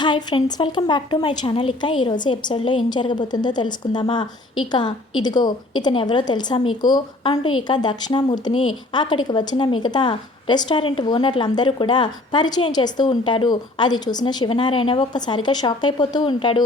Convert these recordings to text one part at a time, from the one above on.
Hi friends, welcome back to my channel. ఈరోజు ఎపిసోడ్లో ఏం జరగబోతుందో తెలుసుకుందామా. ఇదిగో ఇతను ఎవరో తెలుసా మీకు అంటూ దక్షిణామూర్తిని అక్కడికి వచ్చిన మిగతా రెస్టారెంట్ ఓనర్లందరూ కూడా పరిచయం చేస్తూ ఉంటారు. అది చూసిన శివనారాయణ ఒక్కసారిగా షాక్ అయిపోతూ ఉంటాడు.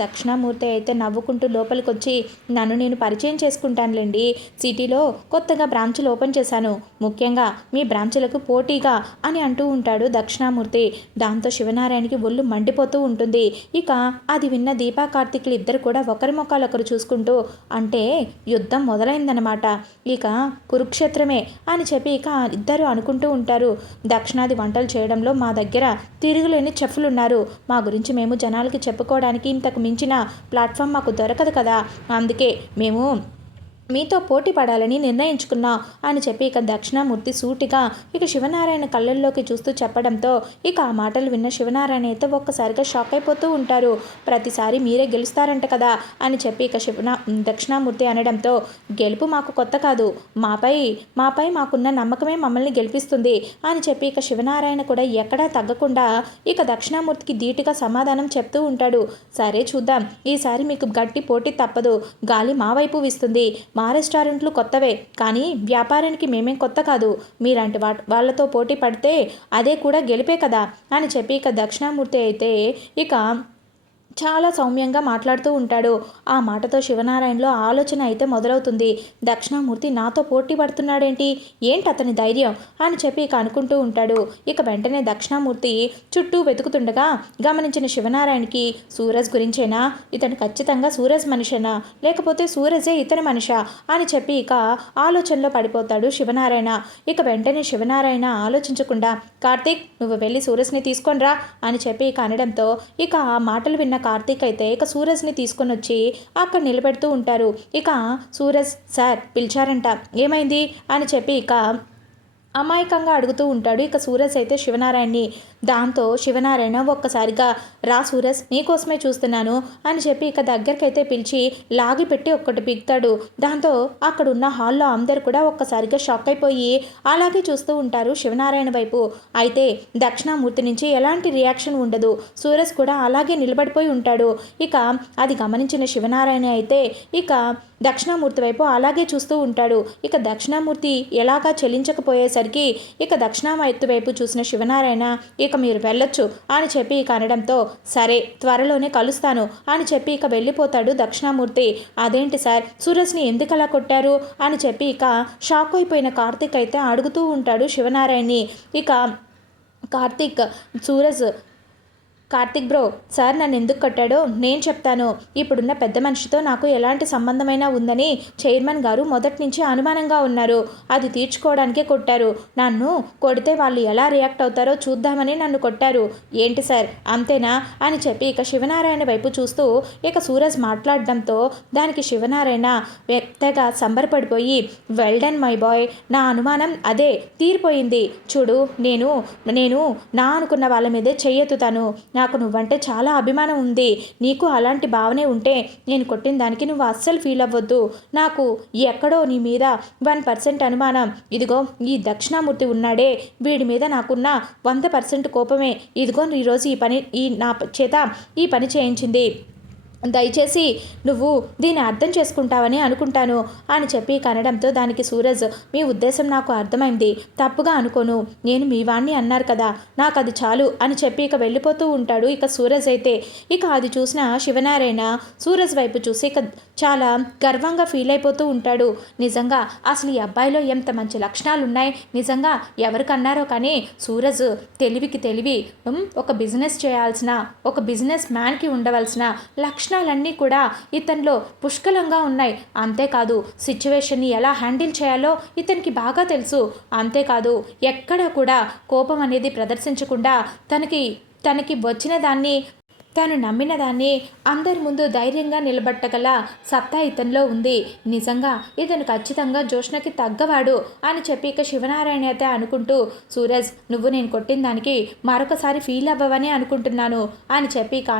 దక్షిణామూర్తి అయితే నవ్వుకుంటూ లోపలికి వచ్చి, నన్ను నేను పరిచయం చేసుకుంటానులేండి, సిటీలో కొత్తగా బ్రాంచులు ఓపెన్ చేశాను, ముఖ్యంగా మీ బ్రాంచులకు పోటీగా అని అంటూ ఉంటాడు దక్షిణామూర్తి. దాంతో శివనారాయణకి ఒళ్ళు మండిపోతూ ఉంటుంది. అది విన్న దీపా కార్తీకులు ఇద్దరు కూడా ఒకరి ముఖాలొకరు చూసుకుంటూ, అంటే యుద్ధం మొదలైందనమాట, కురుక్షేత్రమే అని చెప్పి ఇద్దరు అనుకుంటూ ఉంటారు. దక్షిణాది వంటలు చేయడంలో మా దగ్గర తిరుగులేని చెఫ్లున్నారు. మా గురించి మేము జనాలకి చెప్పుకోవడానికి ఇంతకు మించిన ప్లాట్ఫామ్ మాకు దొరకదు కదా, అందుకే మేము మీతో పోటీ పడాలని నిర్ణయించుకున్నా అని చెప్పి దక్షిణామూర్తి సూటిగా శివనారాయణ కళ్ళల్లోకి చూస్తూ చెప్పడంతో ఆ మాటలు విన్న శివనారాయణ అయితే ఒక్కసారిగా షాక్ అయిపోతూ ఉంటారు. ప్రతిసారి మీరే గెలుస్తారంట కదా అని చెప్పి దక్షిణామూర్తి అనడంతో, గెలుపు మాకు కొత్త కాదు, మాపై మాకున్న నమ్మకమే మమ్మల్ని గెలిపిస్తుంది అని చెప్పి శివనారాయణ కూడా ఎక్కడా తగ్గకుండా దక్షిణామూర్తికి ధీటుగా సమాధానం చెప్తూ ఉంటాడు. సరే చూద్దాం, ఈసారి మీకు గట్టి పోటీ తప్పదు, గాలి మా వైపు వీస్తుంది. మా రెస్టారెంట్లు కొత్తవే, కానీ వ్యాపారానికి మేమేం కొత్త కాదు, మీలాంటి వాళ్ళతో పోటీ పడితే అదే కూడా గెలిపే కదా అని చెప్పి దక్షిణామూర్తి అయితే చాలా సౌమ్యంగా మాట్లాడుతూ ఉంటాడు. ఆ మాటతో శివనారాయణలో ఆలోచన అయితే మొదలవుతుంది. దక్షిణామూర్తి నాతో పోటీ పడుతున్నాడేంటి, ఏంటి అతని ధైర్యం అని చెప్పి అనుకుంటూ ఉంటాడు. వెంటనే దక్షిణామూర్తి చుట్టూ వెతుకుతుండగా గమనించిన శివనారాయణకి, సూరజ్ గురించేనా, ఇతను ఖచ్చితంగా సూరజ్ మనిషేనా, లేకపోతే సూరజే ఇతని మనిషా అని చెప్పి ఆలోచనలో పడిపోతాడు శివనారాయణ. వెంటనే శివనారాయణ ఆలోచించకుండా, కార్తీక్ నువ్వు వెళ్ళి సూరజ్ని తీసుకొని రా అని చెప్పి అనడంతో ఆ మాటలు విన్న కార్తీక్ అయితే సూరజ్ని తీసుకొని వచ్చి అక్కడ నిలబెడుతూ ఉంటారు. సూరజ్ సార్ పిలిచారంట, ఏమైంది అని చెప్పి అమాయకంగా అడుగుతూ ఉంటాడు సూరజ్ అయితే శివనారాయణని. దాంతో శివనారాయణ ఒక్కసారిగా, రా సూరజ్ నీకోసమే చూస్తున్నాను అని చెప్పి దగ్గరికైతే పిలిచి లాగి పెట్టి ఒక్కటి పిగుతాడు. దాంతో అక్కడున్న హాల్లో అందరు కూడా ఒక్కసారిగా షాక్ అయిపోయి అలాగే చూస్తూ ఉంటారు శివనారాయణ వైపు. అయితే దక్షిణామూర్తి నుంచి ఎలాంటి రియాక్షన్ ఉండదు, సూరజ్ కూడా అలాగే నిలబడిపోయి ఉంటాడు. అది గమనించిన శివనారాయణ అయితే దక్షిణామూర్తి వైపు అలాగే చూస్తూ ఉంటాడు. దక్షిణామూర్తి ఎలాగా చెల్లించకపోయేసరికి దక్షిణామూర్తి వైపు చూసిన శివనారాయణ, మీరు వెళ్ళొచ్చు అని చెప్పి అనడంతో, సరే త్వరలోనే కలుస్తాను అని చెప్పి వెళ్ళిపోతాడు దక్షిణామూర్తి. అదేంటి సార్, సూరజ్ని ఎందుకు అలా కొట్టారు అని చెప్పి షాక్ అయిపోయిన కార్తీక్ అయితే అడుగుతూ ఉంటాడు శివనారాయణని. కార్తిక్ బ్రో, సార్ నన్ను ఎందుకు కొట్టాడో నేను చెప్తాను. ఇప్పుడున్న పెద్ద మనిషితో నాకు ఎలాంటి సంబంధమైనా ఉందని చైర్మన్ గారు మొదటి నుంచి అనుమానంగా ఉన్నారు. అది తీర్చుకోవడానికే కొట్టారు. నన్ను కొడితే వాళ్ళు ఎలా రియాక్ట్ అవుతారో చూద్దామని నన్ను కొట్టారు. ఏంటి సార్ అంతేనా అని చెప్పి శివనారాయణ వైపు చూస్తూ సూరజ్ మాట్లాడడంతో దానికి శివనారాయణ పెద్దగా సంబరపడిపోయి, వెల్డన్ మై బాయ్, నా అనుమానం అదే తీరిపోయింది. చూడు, నేను నా అనుకున్న వాళ్ళ మీదే చెయ్యెత్తుతాను. నాకు నువ్వంటే చాలా అభిమానం ఉంది. నీకు అలాంటి భావనే ఉంటే నేను కొట్టిన దానికి నువ్వు అస్సలు ఫీల్ అవ్వద్దు. నాకు ఎక్కడో నీ మీద 1% అనుమానం. ఇదిగో ఈ దక్షిణామూర్తి ఉన్నాడే, వీడి మీద నాకున్న 100% కోపమే ఇదిగో ఈరోజు నా చేత ఈ పని చేయించింది. దయచేసి నువ్వు దీన్ని అర్థం చేసుకుంటావని అనుకుంటాను అని చెప్పి కనడంతో దానికి సూరజ్, మీ ఉద్దేశం నాకు అర్థమైంది, తప్పుగా అనుకోను, నేను మీ వాణ్ణి అన్నారు కదా, నాకు అది చాలు అని చెప్పి వెళ్ళిపోతూ ఉంటాడు సూరజ్ అయితే. అది చూసిన శివనారాయణ సూరజ్ వైపు చూసి చాలా గర్వంగా ఫీల్ అయిపోతూ ఉంటాడు. నిజంగా అసలు ఈ అబ్బాయిలో ఎంత మంచి లక్షణాలు ఉన్నాయి, నిజంగా ఎవరికన్నారో కానీ సూరజ్ తెలివికి తెలివి, ఒక బిజినెస్ చేయాల్సిన, ఒక బిజినెస్ మ్యాన్కి ఉండవలసిన లక్షణాలన్నీ కూడా ఇతనిలో పుష్కలంగా ఉన్నాయి. అంతేకాదు సిచ్యువేషన్ని ఎలా హ్యాండిల్ చేయాలో ఇతనికి బాగా తెలుసు. అంతేకాదు ఎక్కడా కూడా కోపం అనేది ప్రదర్శించకుండా తనకి వచ్చిన దాన్ని తను నమ్మిన దాన్ని అందరి ముందు ధైర్యంగా నిలబట్టగల సత్తా ఇతనిలో ఉంది. నిజంగా ఇతను ఖచ్చితంగా జోష్నకి తగ్గవాడు అని చెప్పి ఇక శివనారాయణ అయితే అనుకుంటూ, సూరజ్ నువ్వు నేను కొట్టిన దానికి మరొకసారి ఫీల్ అవ్వవని అనుకుంటున్నాను అని చెప్పి ఇక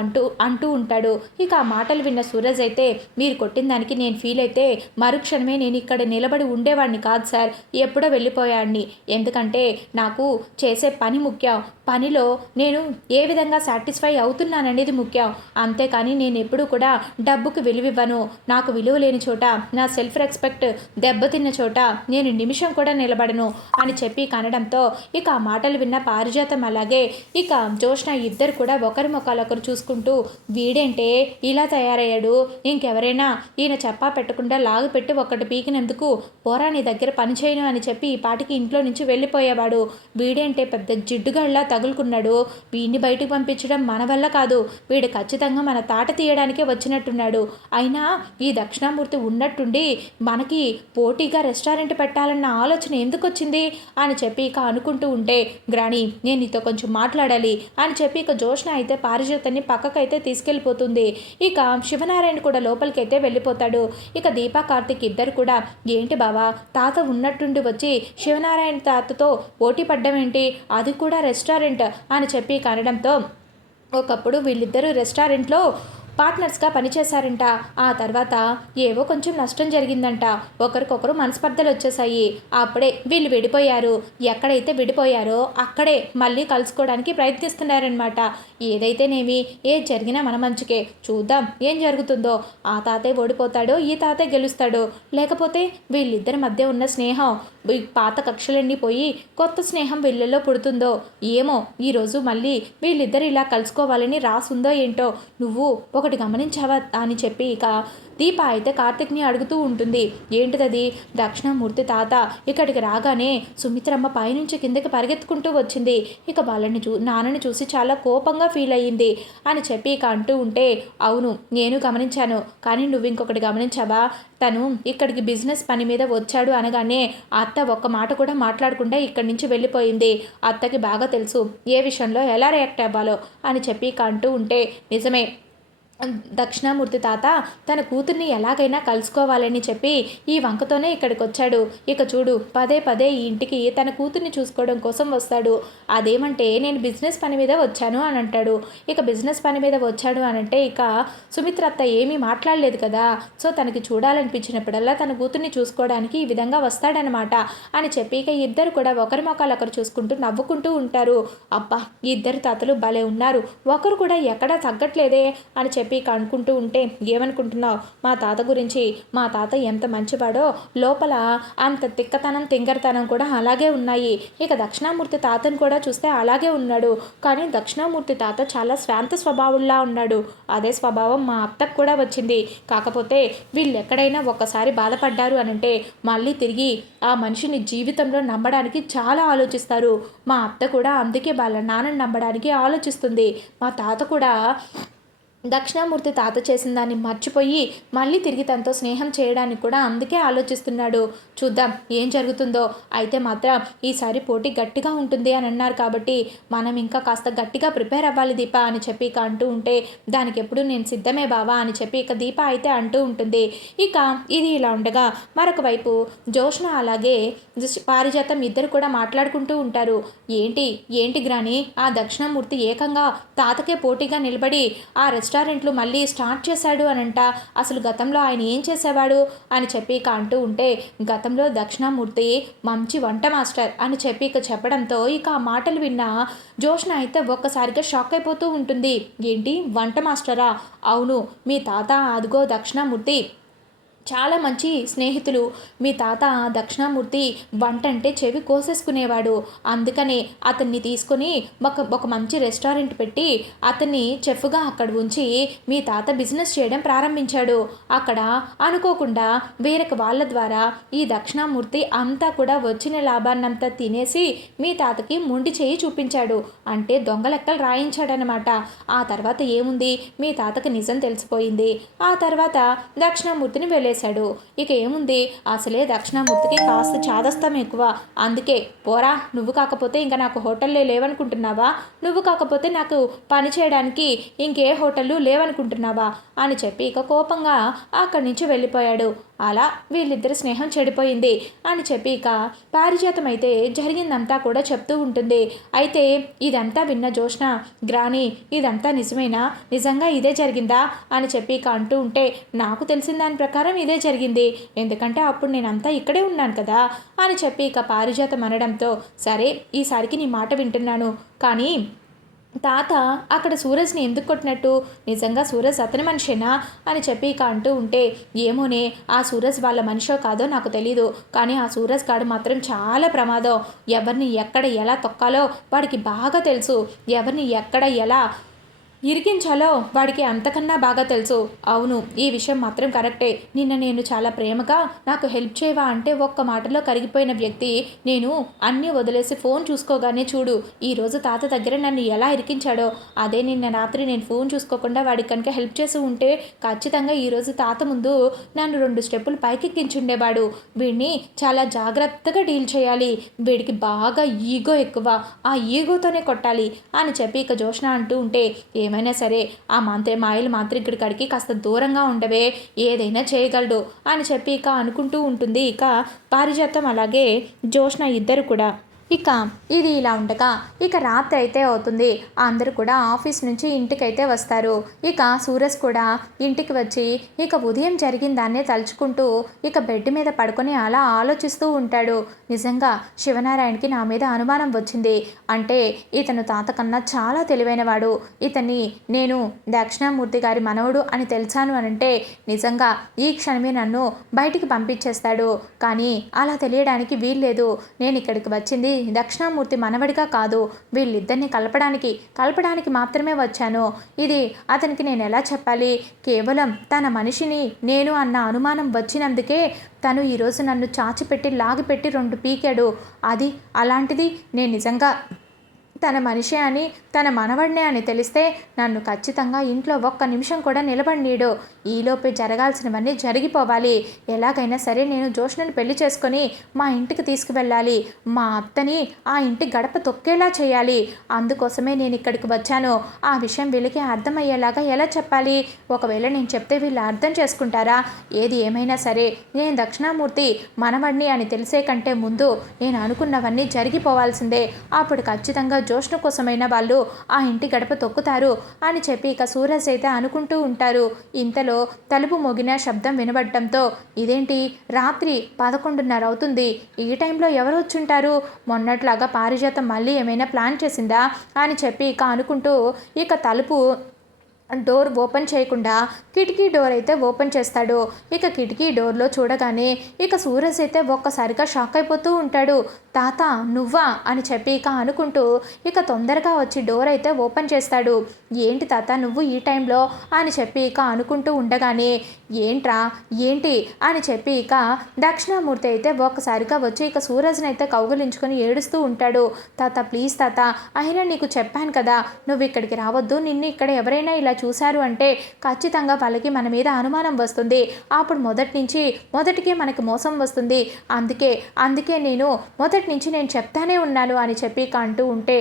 అంటూ ఉంటాడు. ఇక ఆ మాటలు విన్న సూరజ్ అయితే, మీరు కొట్టిన దానికి నేను ఫీల్ అయితే మరుక్షణమే నేను ఇక్కడ నిలబడి ఉండేవాడిని కాదు సార్, ఎప్పుడో వెళ్ళిపోయాడిని. ఎందుకంటే నాకు చేసే పని ముఖ్యం, పనిలో నేను ఏ విధంగా సాటిస్ఫై అవుతున్నాననేది ముఖ్యం. అంతేకాని నేను ఎప్పుడూ కూడా డబ్బుకు విలువివ్వను. నాకు విలువ లేని చోట, నా సెల్ఫ్ రెస్పెక్ట్ దెబ్బతిన్న చోట నేను నిమిషం కూడా నిలబడను అని చెప్పి కనడంతో ఇక ఆ మాటలు విన్న పారిజాతం అలాగే ఇక జోష్న ఇద్దరు కూడా ఒకరి ముఖాలొకరు చూసుకుంటూ, వీడేంటే ఇలా తయారయ్యాడు, ఇంకెవరైనా ఈయన చెప్పా పెట్టకుండా లాగు పెట్టి ఒకటి పీకినందుకు పోరా నీ దగ్గర పని చేయను అని చెప్పి ఈ పాటికి ఇంట్లో నుంచి వెళ్ళిపోయేవాడు. వీడేంటే పెద్ద జిడ్డుగళ్ళ తగులుకున్నాడు, వీడిని బయటికి పంపించడం మన వల్ల కాదు, వీడు ఖచ్చితంగా మన తాట తీయడానికే వచ్చినట్టున్నాడు. అయినా ఈ దక్షిణామూర్తి ఉన్నట్టుండి మనకి పోటీగా రెస్టారెంట్ పెట్టాలన్న ఆలోచన ఎందుకు వచ్చింది అని చెప్పి ఇక అనుకుంటూ ఉంటే, గ్రాణి నేను నీతో కొంచెం మాట్లాడాలి అని చెప్పి ఇక జోష్న అయితే పారిజాతాన్ని పక్కకైతే తీసుకెళ్ళిపోతుంది. ఇక శివనారాయణ కూడా లోపలికైతే వెళ్ళిపోతాడు. ఇక దీపా కార్తిక్ ఇద్దరు కూడా, ఏంటి బావా తాత ఉన్నట్టుండి వచ్చి శివనారాయణ తాతతో పోటీ పడ్డం ఏంటి, అది కూడా రెస్టారెంట్ అని చెప్పి కనడంతో, ఒకప్పుడు వీళ్ళిద్దరూ రెస్టారెంట్లో పార్ట్నర్స్గా పనిచేశారంట. ఆ తర్వాత ఏవో కొంచెం నష్టం జరిగిందంట, ఒకరికొకరు మనస్పర్ధలు వచ్చేసాయి. అప్పుడే వీళ్ళు విడిపోయారు. ఎక్కడైతే విడిపోయారో అక్కడే మళ్ళీ కలుసుకోవడానికి ప్రయత్నిస్తున్నారనమాట. ఏదైతేనేమి ఏది జరిగినా మన మంచికే, చూద్దాం ఏం జరుగుతుందో. ఆ తాతే ఓడిపోతాడో ఈ తాతే గెలుస్తాడో, లేకపోతే వీళ్ళిద్దరి మధ్య ఉన్న స్నేహం పాత కక్షలన్నీ పోయి కొత్త స్నేహం వీళ్ళల్లో పుడుతుందో ఏమో. ఈరోజు మళ్ళీ వీళ్ళిద్దరు ఇలా కలుసుకోవాలని రాసుందో ఏంటో. నువ్వు ఒకటి గమనించావా అని చెప్పి ఇక దీప అయితే కార్తిక్ని అడుగుతూ ఉంటుంది. ఏంటిదది? దక్షిణామూర్తి తాత ఇక్కడికి రాగానే సుమిత్రమ్మ పైనుంచి కిందకి పరిగెత్తుకుంటూ వచ్చింది. ఇక వాళ్ళని నాన్నని చూసి చాలా కోపంగా ఫీల్ అయ్యింది అని చెప్పి ఇక అంటూ ఉంటే, అవును నేను గమనించాను, కానీ నువ్వు ఇంకొకటి గమనించావా? తను ఇక్కడికి బిజినెస్ పని మీద వచ్చాడు అనగానే అత్త ఒక్క మాట కూడా మాట్లాడకుండా ఇక్కడి నుంచి వెళ్ళిపోయింది. అత్తకి బాగా తెలుసు ఏ విషయంలో ఎలా రియాక్ట్ అవ్వాలో అని చెప్పి ఇక అంటూ ఉంటే, నిజమే దక్షిణామూర్తి తాత తన కూతుర్ని ఎలాగైనా కలుసుకోవాలని చెప్పి ఈ వంకతోనే ఇక్కడికి వచ్చాడు. ఇక చూడు పదే పదే ఈ ఇంటికి తన కూతుర్ని చూసుకోవడం కోసం వస్తాడు. అదేమంటే నేను బిజినెస్ పని మీద వచ్చాను అని అంటాడు. ఇక బిజినెస్ పని మీద వచ్చాడు అని అంటే ఇక సుమిత్ర అత్త ఏమీ మాట్లాడలేదు కదా, సో తనకి చూడాలనిపించినప్పుడల్లా తన కూతుర్ని చూసుకోవడానికి ఈ విధంగా వస్తాడనమాట అని చెప్పి ఇక ఇద్దరు కూడా ఒకరి మొక్కలు ఒకరు చూసుకుంటూ నవ్వుకుంటూ ఉంటారు. అబ్బా ఇద్దరు తాతలు భలే ఉన్నారు, ఒకరు కూడా ఎక్కడా తగ్గట్లేదే అని చెప్పి అనుకుంటూ ఉంటే, ఏమనుకుంటున్నావు మా తాత గురించి? మా తాత ఎంత మంచివాడో లోపల అంత తిక్కతనం తింగరతనం కూడా అలాగే ఉన్నాయి. ఇక దక్షిణామూర్తి తాతను కూడా చూస్తే అలాగే ఉన్నాడు, కానీ దక్షిణామూర్తి తాత చాలా శాంత స్వభావంలా ఉన్నాడు. అదే స్వభావం మా అత్తకు కూడా వచ్చింది. కాకపోతే వీళ్ళు ఎక్కడైనా ఒక్కసారి బాధపడ్డారు అనంటే మళ్ళీ తిరిగి ఆ మనిషిని జీవితంలో నమ్మడానికి చాలా ఆలోచిస్తారు. మా అత్త కూడా అందుకే వాళ్ళ నాన్నని నమ్మడానికి ఆలోచిస్తుంది. మా తాత కూడా దక్షిణామూర్తి తాత చేసిన దాన్ని మర్చిపోయి మళ్ళీ తిరిగి తనతో స్నేహం చేయడానికి కూడా అందుకే ఆలోచిస్తున్నాడు. చూద్దాం ఏం జరుగుతుందో. అయితే మాత్రం ఈసారి పోటీ గట్టిగా ఉంటుంది అని అన్నారు కాబట్టి మనం ఇంకా కాస్త గట్టిగా ప్రిపేర్ అవ్వాలి దీప అని చెప్పి ఇక అంటూ ఉంటే, దానికి ఎప్పుడు నేను సిద్ధమే బావా అని చెప్పి ఇక దీప అయితే అంటూ ఉంటుంది. ఇక ఇది ఇలా ఉండగా మరొక వైపు జోష్న అలాగే పారిజాతం ఇద్దరు కూడా మాట్లాడుకుంటూ ఉంటారు. ఏంటి ఏంటి గ్రాని, ఆ దక్షిణామూర్తి ఏకంగా తాతకే పోటీగా నిలబడి ఆ రెస్టారెంట్లు మళ్ళీ స్టార్ట్ చేశాడు అనంట. అసలు గతంలో ఆయన ఏం చేసేవాడు అని చెప్పి ఇక అంటూ ఉంటే, గతంలో దక్షిణామూర్తి మంచి వంట మాస్టర్ అని చెప్పి ఇక చెప్పడంతో ఇక ఆ మాటలు విన్న జోష్న అయితే ఒక్కసారిగా షాక్ అయిపోతూ ఉంటుంది. ఏంటి వంట మాస్టరా? అవును మీ తాత అదిగో దక్షిణామూర్తి చాలా మంచి స్నేహితులు. మీ తాత దక్షిణామూర్తి వంట అంటే చెవి కోసేసుకునేవాడు. అందుకనే అతన్ని తీసుకొని ఒక మంచి రెస్టారెంట్ పెట్టి అతన్ని చెఫ్గా అక్కడ ఉంచి మీ తాత బిజినెస్ చేయడం ప్రారంభించాడు. అక్కడ అనుకోకుండా వేరొక వాళ్ళ ద్వారా ఈ దక్షిణామూర్తి అంతా కూడా వచ్చిన లాభాన్నంతా తినేసి మీ తాతకి మొండి చేయి చూపించాడు. అంటే దొంగ లెక్కలు రాయించాడనమాట. ఆ తర్వాత ఏముంది, మీ తాతకి నిజం తెలిసిపోయింది. ఆ తర్వాత దక్షిణామూర్తిని వెళ్ళే చెప్పేశాడు. ఇక ఏముంది, అసలే దక్షిణామూర్తికి కాస్త చాదస్తం ఎక్కువ. అందుకే పోరా, నువ్వు కాకపోతే ఇంకా నాకు హోటల్లే లేవనుకుంటున్నావా? నువ్వు కాకపోతే నాకు పని చేయడానికి ఇంకే హోటళ్ళు లేవనుకుంటున్నావా అని చెప్పి ఇక కోపంగా అక్కడి నుంచి వెళ్ళిపోయాడు. అలా వీళ్ళిద్దరి స్నేహం చెడిపోయింది అని చెప్పి ఇక పారిజాతం అయితే జరిగిందంతా కూడా చెప్తూ ఉంటుంది. అయితే ఇదంతా విన్న జోష్న, గ్రాని ఇదంతా నిజమేనా, నిజంగా ఇదే జరిగిందా అని చెప్పి ఇక అంటూ ఉంటే, నాకు తెలిసిన దాని ప్రకారం ఇదే జరిగింది, ఎందుకంటే అప్పుడు నేనంతా ఇక్కడే ఉన్నాను కదా అని చెప్పి ఇక పారిజాతం అనడంతో, సరే ఈసారికి నీ మాట వింటున్నాను, కానీ తాత అక్కడ సూరజ్ని ఎందుకు కొట్టినట్టు, నిజంగా సూరజ్ అతని మనిషేనా అని చెప్పి ఇక అంటూ ఉంటే, ఏమోనే, ఆ సూరజ్ వాళ్ళ మనిషో కాదో నాకు తెలీదు, కానీ ఆ సూరజ్ గాడు మాత్రం చాలా ప్రమాదం. ఎవరిని ఎక్కడ ఎలా తొక్కాలో వాడికి బాగా తెలుసు, ఎవరిని ఎక్కడ ఎలా ఇరికించాలో వాడికి అంతకన్నా బాగా తెలుసు. అవును, ఈ విషయం మాత్రం కరెక్టే. నిన్న నేను చాలా ప్రేమగా నాకు హెల్ప్ చేయవా అంటే ఒక్క మాటలో కరిగిపోయిన వ్యక్తి నేను అన్నీ వదిలేసి ఫోన్ చూసుకోగానే చూడు ఈరోజు తాత దగ్గర నన్ను ఎలా ఇరికించాడో, అదే నిన్న రాత్రి నేను ఫోన్ చూసుకోకుండా వాడికి కనుక హెల్ప్ చేసి ఉంటే ఖచ్చితంగా ఈరోజు తాత ముందు నన్ను 2 స్టెప్పులు పైకెక్కించుండేవాడు. వీడిని చాలా జాగ్రత్తగా డీల్ చేయాలి, వీడికి బాగా ఈగో ఎక్కువ, ఆ ఈగోతోనే కొట్టాలి అని చెప్పి ఇక జోష్న అంటూ ఉంటే, ఏమైనా సరే ఆ మాయల మాంత్రికుడి కాడికి కాస్త దూరంగా ఉండవే, ఏదైనా చేయగలడు అని చెప్పి ఇక అనుకుంటూ ఉంటుంది ఇక పారిజాతం అలాగే జోష్న ఇద్దరు కూడా. ఇక ఇది ఇలా ఉండగా ఇక రాత్రి అయితే అవుతుంది. అందరూ కూడా ఆఫీస్ నుంచి ఇంటికైతే వస్తారు. ఇక సూరజ్ కూడా ఇంటికి వచ్చి ఇక ఉదయం జరిగిన దాన్నే తలుచుకుంటూ ఇక బెడ్ మీద పడుకొని అలా ఆలోచిస్తూ ఉంటాడు. నిజంగా శివనారాయణకి నా మీద అనుమానం వచ్చింది అంటే ఇతను తాత కన్నా చాలా తెలివైనవాడు, ఇతన్ని నేను దక్షిణామూర్తి గారి మనవడు అని తెలిసాను అనంటే నిజంగా ఈ క్షణమే నన్ను బయటికి పంపించేస్తాడు. కానీ అలా తెలియడానికి వీల్లేదు. నేను ఇక్కడికి వచ్చింది దక్షిణామూర్తి మనవడిగా కాదు, వీళ్ళిద్దరిని కలపడానికి మాత్రమే వచ్చాను. ఇది అతనికి నేను ఎలా చెప్పాలి? కేవలం తన మనిషిని నేను అన్న అనుమానం వచ్చినందుకే తను ఈరోజు నన్ను చాచిపెట్టి లాగిపెట్టి 2 పీకాడు. అది అలాంటిది నేను నిజంగా తన మనిషే అని తన మనవడినే అని తెలిస్తే నన్ను ఖచ్చితంగా ఇంట్లో ఒక్క నిమిషం కూడా నిలబడినీడు. ఈలోపే జరగాల్సినవన్నీ జరిగిపోవాలి. ఎలాగైనా సరే నేను జోష్నని పెళ్లి చేసుకొని మా ఇంటికి తీసుకువెళ్ళాలి, మా అత్తని ఆ ఇంటి గడప తొక్కేలా చేయాలి. అందుకోసమే నేను ఇక్కడికి వచ్చాను. ఆ విషయం వీళ్ళకి అర్థమయ్యేలాగా ఎలా చెప్పాలి? ఒకవేళ నేను చెప్తే వీళ్ళు అర్థం చేసుకుంటారా? ఏది ఏమైనా సరే నేను దక్షిణామూర్తి మనవడిని అని తెలిసే కంటే ముందు నేను అనుకున్నవన్నీ జరిగిపోవాల్సిందే. అప్పుడు ఖచ్చితంగా జోష్న కోసమైన వాళ్ళు ఆ ఇంటి గడప తొక్కుతారు అని చెప్పి ఇక సూరజ్ అయితే అనుకుంటూ ఉంటారు. ఇంతలో తలుపు మోగిన శబ్దం వినబడటంతో, ఇదేంటి రాత్రి 11:30 అవుతుంది, ఈ టైంలో ఎవరు వచ్చుంటారు? మొన్నట్లాగా పారిజాతం మళ్ళీ ఏమైనా ప్లాన్ చేసిందా అని చెప్పి ఇక అనుకుంటూ ఇక తలుపు డోర్ ఓపెన్ చేయకుండా కిటికీ డోర్ అయితే ఓపెన్ చేస్తాడు. ఇక కిటికీ డోర్లో చూడగానే ఇక సూరజ్ అయితే ఒక్కసారిగా షాక్ అయిపోతూ ఉంటాడు. తాత నువ్వా అని చెప్పి ఇక అనుకుంటూ ఇక తొందరగా వచ్చి డోర్ అయితే ఓపెన్ చేస్తాడు. ఏంటి తాత నువ్వు ఈ టైంలో అని చెప్పి ఇక అనుకుంటూ ఉండగానే, ఏంట్రా ఏంటి అని చెప్పి ఇక దక్షిణామూర్తి అయితే ఒక్కసారిగా వచ్చి ఇక సూరజ్ని అయితే కౌగులించుకొని ఏడుస్తూ ఉంటాడు. తాత ప్లీజ్ తాత, అయినా నీకు చెప్పాను కదా నువ్వు ఇక్కడికి రావద్దు, నిన్ను ఇక్కడ ఎవరైనా ఇలా చూశారు అంటే ఖచ్చితంగా వాళ్ళకి మన మీద అనుమానం వస్తుంది, అప్పుడు మొదటికే మనకి మోసం వస్తుంది, అందుకే నేను మొదటి నుంచి నేను చెప్తానే ఉన్నాను అని చెప్పి అంటూ ఉంటే,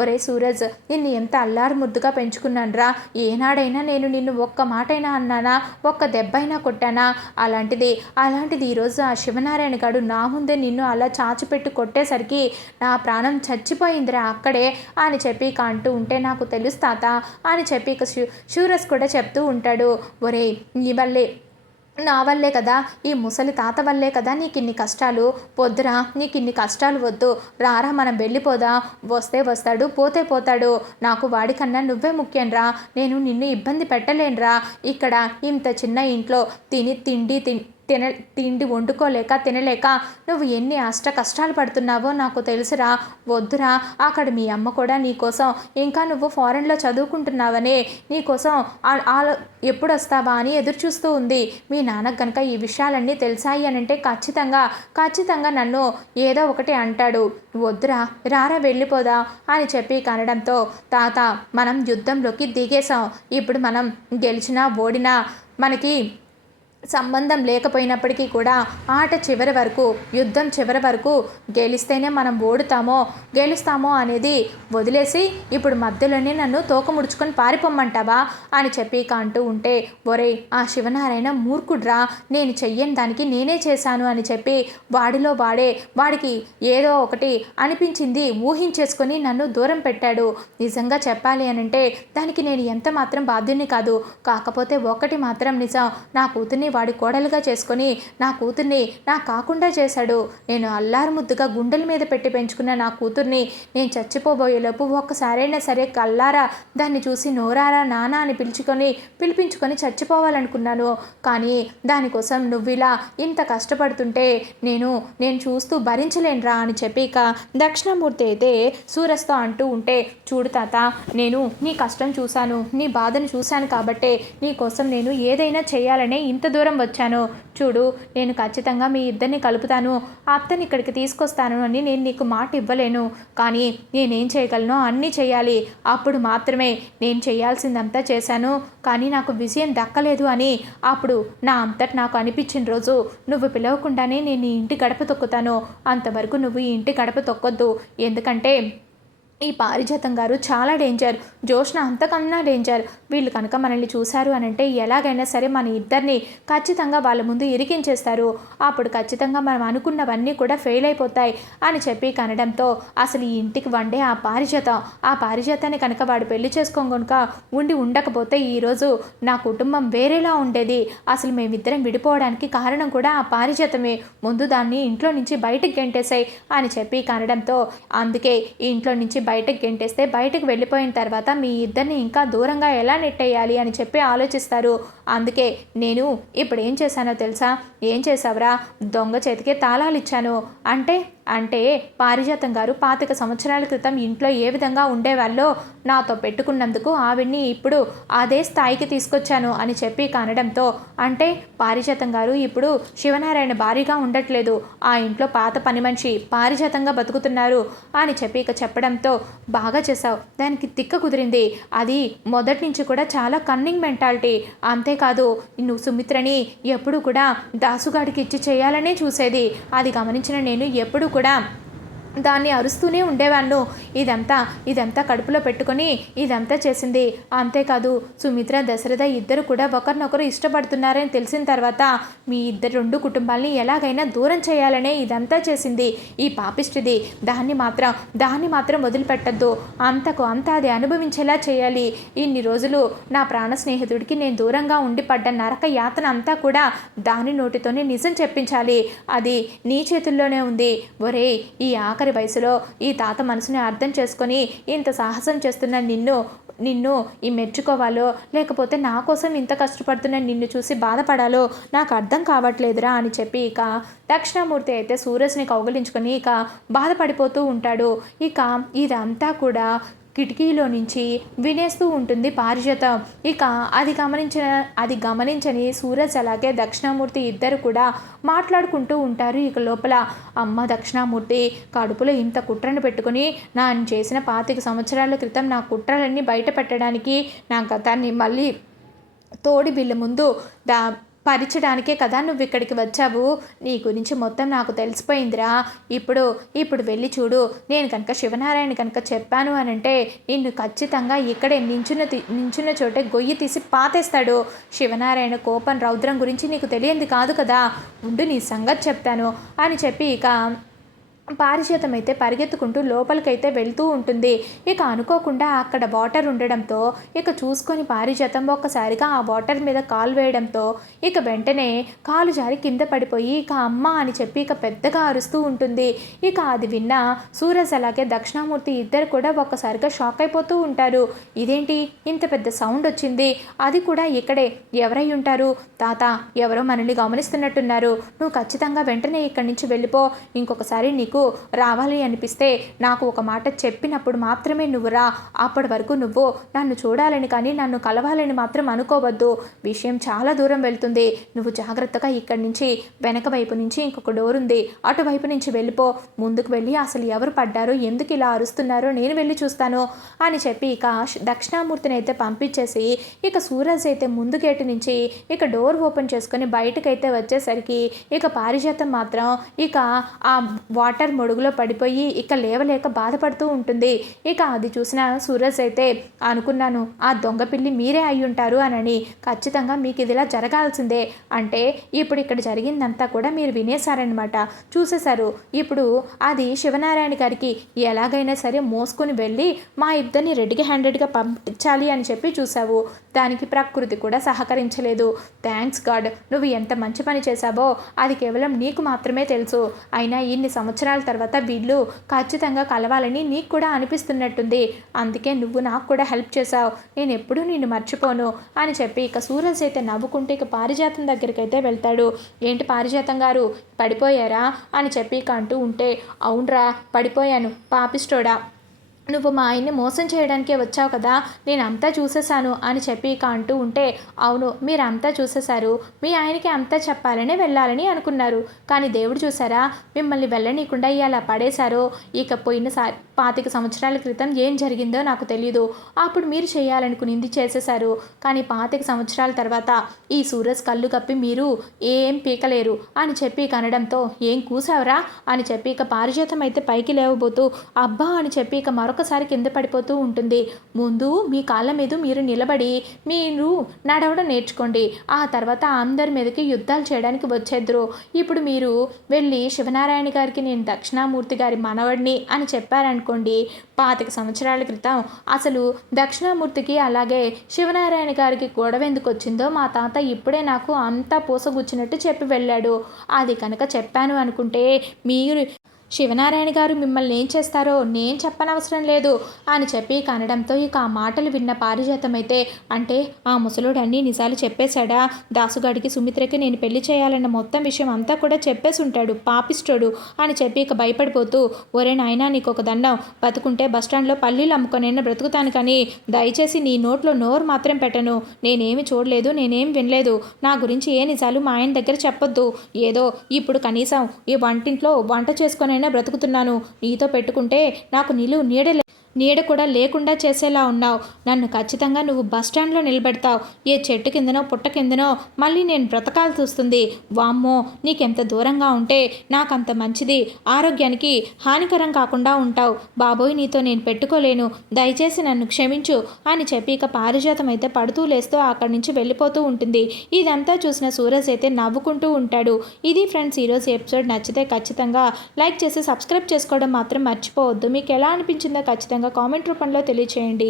ఒరే సూరజ్, నిన్ను ఎంత అల్లారు ముద్దుగా పెంచుకున్నానురా, ఏనాడైనా నేను నిన్ను ఒక్క మాటైనా అన్నానా, ఒక్క దెబ్బైనా కొట్టానా? అలాంటిది ఈరోజు ఆ శివనారాయణ గారు నా ముందే నిన్ను అలా చాచిపెట్టి కొట్టేసరికి నా ప్రాణం చచ్చిపోయిందిరా అక్కడే అని చెప్పి అంటూ ఉంటే, నాకు తెలుసు తాత అని చెప్పి ఇక సూరజ్ కూడా చెప్తూ ఉంటాడు. ఒరేయ్ నా వల్లే కదా, ఈ ముసలి తాత వల్లే కదా నీకు ఇన్ని కష్టాలు, పొద్దురా నీకు ఇన్ని కష్టాలు వద్దు, రారా మనం వెళ్ళిపోదా, వస్తే వస్తాడు పోతే పోతాడు, నాకు వాడికన్నా నువ్వే ముఖ్యం రా, నేను నిన్ను ఇబ్బంది పెట్టలేనురా, ఇక్కడ ఇంత చిన్న ఇంట్లో తిండి వండుకోలేక తినలేక నువ్వు ఎన్ని కష్టాలు పడుతున్నావో నాకు తెలుసురా, వద్దురా, అక్కడ మీ అమ్మ కూడా నీకోసం ఇంకా నువ్వు ఫారెన్లో చదువుకుంటున్నావనే నీకోసం ఎప్పుడు వస్తావా అని ఎదురు చూస్తూ ఉంది. మీ నాన్నకు కనుక ఈ విషయాలన్నీ తెలిసాయి అని అంటే ఖచ్చితంగా నన్ను ఏదో ఒకటి అంటాడు, వద్దురా రారా వెళ్ళిపోదా అని చెప్పి కనడంతో, తాత మనం యుద్ధంలోకి దిగేసాం, ఇప్పుడు మనం గెలిచినా ఓడినా మనకి సంబంధం లేకపోయినప్పటికీ కూడా ఆట చివరి వరకు, యుద్ధం చివరి వరకు గెలిస్తేనే మనం గెలుస్తామో అనేది వదిలేసి ఇప్పుడు మధ్యలోనే నన్ను తోక ముడుచుకొని పారిపోమ్మంటావా అని చెప్పి ఇక అంటూ ఉంటే, ఒరేయ్ ఆ శివనారాయణ మూర్ఖుడ్రా, నేను చెయ్యని దానికి నేనే చేశాను అని చెప్పి వాడికి ఏదో ఒకటి అనిపించింది ఊహించేసుకొని నన్ను దూరం పెట్టాడు. నిజంగా చెప్పాలి అనంటే దానికి నేను ఎంత మాత్రం బాధ్యుని కాదు. కాకపోతే ఒకటి మాత్రం నిజం, నా కూతుర్ని వాడి కోడలుగా చేసుకొని నా కూతుర్ని నాకు కాకుండా చేశాడు. నేను అల్లారు ముద్దుగా గుండెల మీద పెట్టి పెంచుకున్న నా కూతుర్ని నేను చచ్చిపోబోయేలోపు ఒక్కసారైనా సరే కల్లారా దాన్ని చూసి నోరారా నాన్న అని పిలిపించుకొని చచ్చిపోవాలనుకున్నాను. కానీ దానికోసం నువ్విలా ఇంత కష్టపడుతుంటే నేను చూస్తూ భరించలేనురా అని చెప్పి ఇక దక్షిణామూర్తి అయితే సూరజ్తో అంటూ ఉంటే, చూడు తాత, నేను నీ కష్టం చూశాను, నీ బాధను చూశాను కాబట్టే నీకోసం నేను ఏదైనా చేయాలనే ఇంత దూరం వచ్చాను. చూడు, నేను ఖచ్చితంగా మీ ఇద్దరిని కలుపుతాను, అత్తని ఇక్కడికి తీసుకొస్తాను అని నేను నీకు మాట ఇవ్వలేను. కానీ నేనేం చేయగలను అన్నీ చేయాలి. అప్పుడు మాత్రమే నేను చేయాల్సిందంతా చేశాను, కానీ నాకు విజయం దక్కలేదు అని అప్పుడు నా అంతట నాకు అనిపించిన రోజు నువ్వు పిలవకుండానే నేను ఈ ఇంటి గడప తొక్కుతాను. అంతవరకు నువ్వు ఈ ఇంటి గడప తొక్కొద్దు. ఎందుకంటే ఈ పారిజాతం గారు చాలా డేంజర్, జోష్న అంతకన్నా డేంజర్. వీళ్ళు కనుక మనల్ని చూశారు అని అంటే ఎలాగైనా సరే మన ఇద్దరిని ఖచ్చితంగా వాళ్ళ ముందు ఇరికించేస్తారు. అప్పుడు ఖచ్చితంగా మనం అనుకున్నవన్నీ కూడా ఫెయిల్ అయిపోతాయి అని చెప్పి కనడంతో అసలు ఈ ఇంటికి వండే ఆ పారిజాతాన్ని కనుక వాడు పెళ్లి చేసుకోం కనుక ఉండకపోతే ఈరోజు నా కుటుంబం వేరేలా ఉండేది. అసలు మేమిద్దరం విడిపోవడానికి కారణం కూడా ఆ పారిజాతమే. ముందు దాన్ని ఇంట్లో నుంచి బయటకు గెంటేసాయి అని చెప్పి కనడంతో అందుకే ఈ ఇంట్లో నుంచి బయటకు గెంటేస్తే బయటకు వెళ్ళిపోయిన తర్వాత మీ ఇద్దరిని ఇంకా దూరంగా ఎలా నెట్టేయాలి అని చెప్పి ఆలోచిస్తారు. అందుకే నేను ఇప్పుడు ఏం చేశానో తెలుసా? ఏం చేసావురా? దొంగ చేతికే తాళాలు ఇచ్చాను. అంటే పారిజాతం గారు 25 సంవత్సరాల క్రితం ఇంట్లో ఏ విధంగా ఉండేవాళ్ళో నాతో పెట్టుకున్నందుకు ఆవిడ్ని ఇప్పుడు అదే స్థాయికి తీసుకొచ్చాను అని చెప్పి కనడంతో, అంటే పారిజాతం గారు ఇప్పుడు శివనారాయణ భారీగా ఉండట్లేదు, ఆ ఇంట్లో పాత పని మనిషి పారిజాతంగా బతుకుతున్నారు అని చెప్పి ఇక చెప్పడంతో, బాగా చేసావు, దానికి తిక్క కుదిరింది. అది మొదటి నుంచి కూడా చాలా కన్నింగ్ మెంటాలిటీ. అంతేకాదు నువ్వు సుమిత్రని ఎప్పుడు కూడా దాసుగాడికి ఇచ్చి చేయాలనే చూసేది. అది గమనించిన నేను ఎప్పుడు కూడా దాన్ని అరుస్తూనే ఉండేవాళ్ళు. ఇదంతా కడుపులో పెట్టుకొని ఇదంతా చేసింది. అంతేకాదు సుమిత్ర, దశరథ ఇద్దరు కూడా ఒకరినొకరు ఇష్టపడుతున్నారని తెలిసిన తర్వాత మీ రెండు కుటుంబాలని ఎలాగైనా దూరం చేయాలనే ఇదంతా చేసింది ఈ పాపిష్టిది. దాన్ని మాత్రం వదిలిపెట్టద్దు. అంతకు అంతా అది అనుభవించేలా చేయాలి. ఇన్ని రోజులు నా ప్రాణ స్నేహితుడికి నేను దూరంగా ఉండి పడ్డ నరక యాతన అంతా కూడా దాని నోటితోనే నిజం చెప్పించాలి. అది నీ చేతుల్లోనే ఉంది. ఒరేయ్, ఈ ఆఖరి వయసులో ఈ తాత మనసుని అర్థం చేసుకొని ఇంత సాహసం చేస్తున్న నిన్ను ఈ మెచ్చుకోవాలో లేకపోతే నా కోసం ఇంత కష్టపడుతున్న నిన్ను చూసి బాధపడాలో నాకు అర్థం కావట్లేదురా అని చెప్పి ఇక దక్షిణామూర్తి అయితే సూరజ్ని కౌగిలించుకొని ఇక బాధపడిపోతూ ఉంటాడు. ఇక ఇదంతా కూడా కిటికీలో నుంచి వినేస్తూ ఉంటుంది పారిజాతం. ఇక అది గమనించని సూరజ్ అలాగే దక్షిణామూర్తి ఇద్దరు కూడా మాట్లాడుకుంటూ ఉంటారు. ఇక లోపల అమ్మ దక్షిణామూర్తి కడుపులో ఇంత కుట్రను పెట్టుకుని నేను చేసిన 25 సంవత్సరాల క్రితం నా కుట్రలన్నీ బయట పెట్టడానికి, నా గతాన్ని మళ్ళీ తోడి బిల్లు ముందు పరిచడానికే కదా నువ్వు ఇక్కడికి వచ్చావు. నీ గురించి మొత్తం నాకు తెలిసిపోయిందిరా. ఇప్పుడు వెళ్ళి చూడు. నేను కనుక శివనారాయణ కనుక చెప్పాను అని అంటే నిన్ను ఖచ్చితంగా ఇక్కడే నించున్న చోటే గొయ్యి తీసి పాతేస్తాడు. శివనారాయణ కోపం రౌద్రం గురించి నీకు తెలియంది కాదు కదా. ఉండు, నీ సంగతి చెప్తాను అని చెప్పి ఇక పారిజాతం అయితే పరిగెత్తుకుంటూ లోపలికైతే వెళ్తూ ఉంటుంది. ఇక అనుకోకుండా అక్కడ వాటర్ ఉండడంతో ఇక చూసుకొని పారిజాతం ఒక్కసారిగా ఆ వాటర్ మీద కాలు వేయడంతో ఇక వెంటనే కాలు జారి కింద పడిపోయి ఇక అమ్మ అని చెప్పి ఇక పెద్దగా అరుస్తూ ఉంటుంది. ఇక అది విన్న సూరజ్ అలాగే దక్షిణామూర్తి ఇద్దరు కూడా ఒక్కసారిగా షాక్ అయిపోతూ ఉంటారు. ఇదేంటి ఇంత పెద్ద సౌండ్ వచ్చింది, అది కూడా ఇక్కడే, ఎవరై ఉంటారు? తాత, ఎవరో మనల్ని గమనిస్తున్నట్టున్నారు, నువ్వు ఖచ్చితంగా వెంటనే ఇక్కడి నుంచి వెళ్ళిపో, ఇంకొకసారి నీకు నీకు రావాలి అనిపిస్తే నాకు ఒక మాట చెప్పినప్పుడు మాత్రమే నువ్వు రా. అప్పటి వరకు నువ్వు నన్ను చూడాలని కానీ నన్ను కలవాలని మాత్రం అనుకోవద్దు. విషయం చాలా దూరం వెళ్తుంది. నువ్వు జాగ్రత్తగా ఇక్కడి నుంచి వెనక వైపు నుంచి ఇంకొక డోర్ ఉంది, అటువైపు నుంచి వెళ్ళిపో. ముందుకు వెళ్ళి అసలు ఎవరు పడ్డారో ఎందుకు ఇలా అరుస్తున్నారో నేను వెళ్ళి చూస్తాను అని చెప్పి ఇక దక్షిణామూర్తిని అయితే పంపించేసి ఇక సూరజ్ అయితే ముందు గేటు నుంచి ఇక డోర్ ఓపెన్ చేసుకొని బయటకైతే వచ్చేసరికి ఇక పారిజాతం మాత్రం ఇక ఆ వాటర్ మొడుగులో పడిపోయి ఇక లేవలేక బాధపడుతూ ఉంటుంది. ఇక అది చూసిన సూరజ్ అయితే అనుకున్నాను ఆ దొంగ పిల్లి మీరే అయి ఉంటారు అని. ఖచ్చితంగా మీకు ఇదిలా జరగాల్సిందే. అంటే ఇప్పుడు ఇక్కడ జరిగిందంతా కూడా మీరు వినేశారనమాట, చూసేశారు. ఇప్పుడు అది శివనారాయణ గారికి ఎలాగైనా సరే మోసుకొని వెళ్ళి మా ఇద్దరిని రెడీగా హ్యాండెడ్గా పంపించాలి అని చెప్పి చూసావు. దానికి ప్రకృతి కూడా సహకరించలేదు. థ్యాంక్స్ గాడ్, నువ్వు ఎంత మంచి పని చేశావో అది కేవలం నీకు మాత్రమే తెలుసు. అయినా ఇన్ని సంవత్సరాల తర్వాత వీళ్ళు ఖచ్చితంగా కలవాలని నీకు కూడా అనిపిస్తున్నట్టుంది. అందుకే నువ్వు నాకు కూడా హెల్ప్ చేశావు. నేను ఎప్పుడూ నిన్ను మర్చిపోను అని చెప్పి ఇక సూరజ్ అయితే నవ్వుకుంటే ఇక పారిజాతం దగ్గరికి అయితే వెళ్తాడు. ఏంటి పారిజాతం గారు పడిపోయారా అని చెప్పి ఇక అంటూ ఉంటే, అవునరా పడిపోయాను పాపిస్టోడా, నువ్వు మా ఆయన్ని మోసం చేయడానికే వచ్చావు కదా, నేను అంతా చూసేశాను అని చెప్పి ఇక అంటూ ఉంటే, అవును మీరు అంతా చూసేశారు, మీ ఆయనకి అంతా చెప్పాలని వెళ్ళాలని అనుకున్నారు. కానీ దేవుడు చూసారా మిమ్మల్ని వెళ్ళనీయకుండా ఇలా పడేశారు. ఇక పోయిన 25 సంవత్సరాల క్రితం ఏం జరిగిందో నాకు తెలియదు. అప్పుడు మీరు చేయాలనుకునింది చేసేశారు. కానీ 25 సంవత్సరాల తర్వాత ఈ సూరజ్ కళ్ళు కప్పి మీరు ఏం పీకలేరు అని చెప్పి కనడంతో ఏం కూసావరా అని చెప్పి ఇక పారిజాతం అయితే పైకి లేవబోతూ అబ్బా అని చెప్పి ఇక మరొకసారి కింద పడిపోతూ ఉంటుంది. ముందు మీ కాళ్ళ మీద మీరు నిలబడి మీరు నడవడం నేర్చుకోండి. ఆ తర్వాత అందరి మీదకి యుద్ధాలు చేయడానికి వచ్చేద్దరు. ఇప్పుడు మీరు వెళ్ళి శివనారాయణ గారికి నేను దక్షిణామూర్తి గారి మనవడిని అని చెప్పారనుకోండి, 25 సంవత్సరాల క్రితం అసలు దక్షిణామూర్తికి అలాగే శివనారాయణ గారికి గొడవ ఎందుకు వచ్చిందో మా తాత ఇప్పుడే నాకు అంతా పూసగుచ్చినట్టు చెప్పి వెళ్ళాడు. అది కనుక చెప్పాను అనుకుంటే మీరు శివనారాయణ గారు మిమ్మల్ని ఏం చేస్తారో నేను చెప్పనవసరం లేదు అని చెప్పి కనడంతో ఇక ఆ మాటలు విన్న పారిజాతం అయితే, అంటే ఆ ముసలుడు అన్నీ నిజాలు చెప్పేశాడా, దాసుగాడికి సుమిత్రకి నేను పెళ్లి చేయాలన్న మొత్తం విషయం అంతా కూడా చెప్పేసి ఉంటాడు పాపిస్టోడు అని చెప్పి ఇక భయపడిపోతూ, ఒరే నాయనా నీకు ఒక దండం, బతుకుంటే బస్టాండ్లో పల్లీలు అమ్ముకొనైనా బ్రతుకుతాను కానీ దయచేసి నీ నోట్లో నోరు మాత్రం పెట్టను. నేనేమి చూడలేదు, నేనేం వినలేదు, నా గురించి ఏ నిజాలు మా ఆయన దగ్గర చెప్పొద్దు. ఏదో ఇప్పుడు కనీసం ఈ వంటింట్లో వంట చేసుకొని బ్రతుకుతున్నాను, నీతో పెట్టుకుంటే నాకు నీడ కూడా లేకుండా చేసేలా ఉన్నావు. నన్ను ఖచ్చితంగా నువ్వు బస్టాండ్లో నిలబెడతావు. ఏ చెట్టు కిందనో పుట్ట కిందనో మళ్ళీ నేను బ్రతకాల్సి వస్తుంది. వామ్మో నీకెంత దూరంగా ఉంటే నాకంత మంచిది, ఆరోగ్యానికి హానికరం కాకుండా ఉంటావు. బాబోయ్ నీతో నేను పెట్టుకోలేను, దయచేసి నన్ను క్షమించు అని చెప్పి ఇక పారిజాతం అయితే పడుతూ లేస్తూ అక్కడి నుంచి వెళ్ళిపోతూ ఉంటుంది. ఇదంతా చూసిన సూరజ్ అయితే నవ్వుకుంటూ ఉంటాడు. ఇది ఫ్రెండ్స్ ఈరోజు ఎపిసోడ్. నచ్చితే ఖచ్చితంగా లైక్ చేసి సబ్స్క్రైబ్ చేసుకోవడం మాత్రం మర్చిపోవద్దు. మీకు ఎలా అనిపించిందో ఖచ్చితంగా కామెంట్ రూపంలో తెలియచేయండి.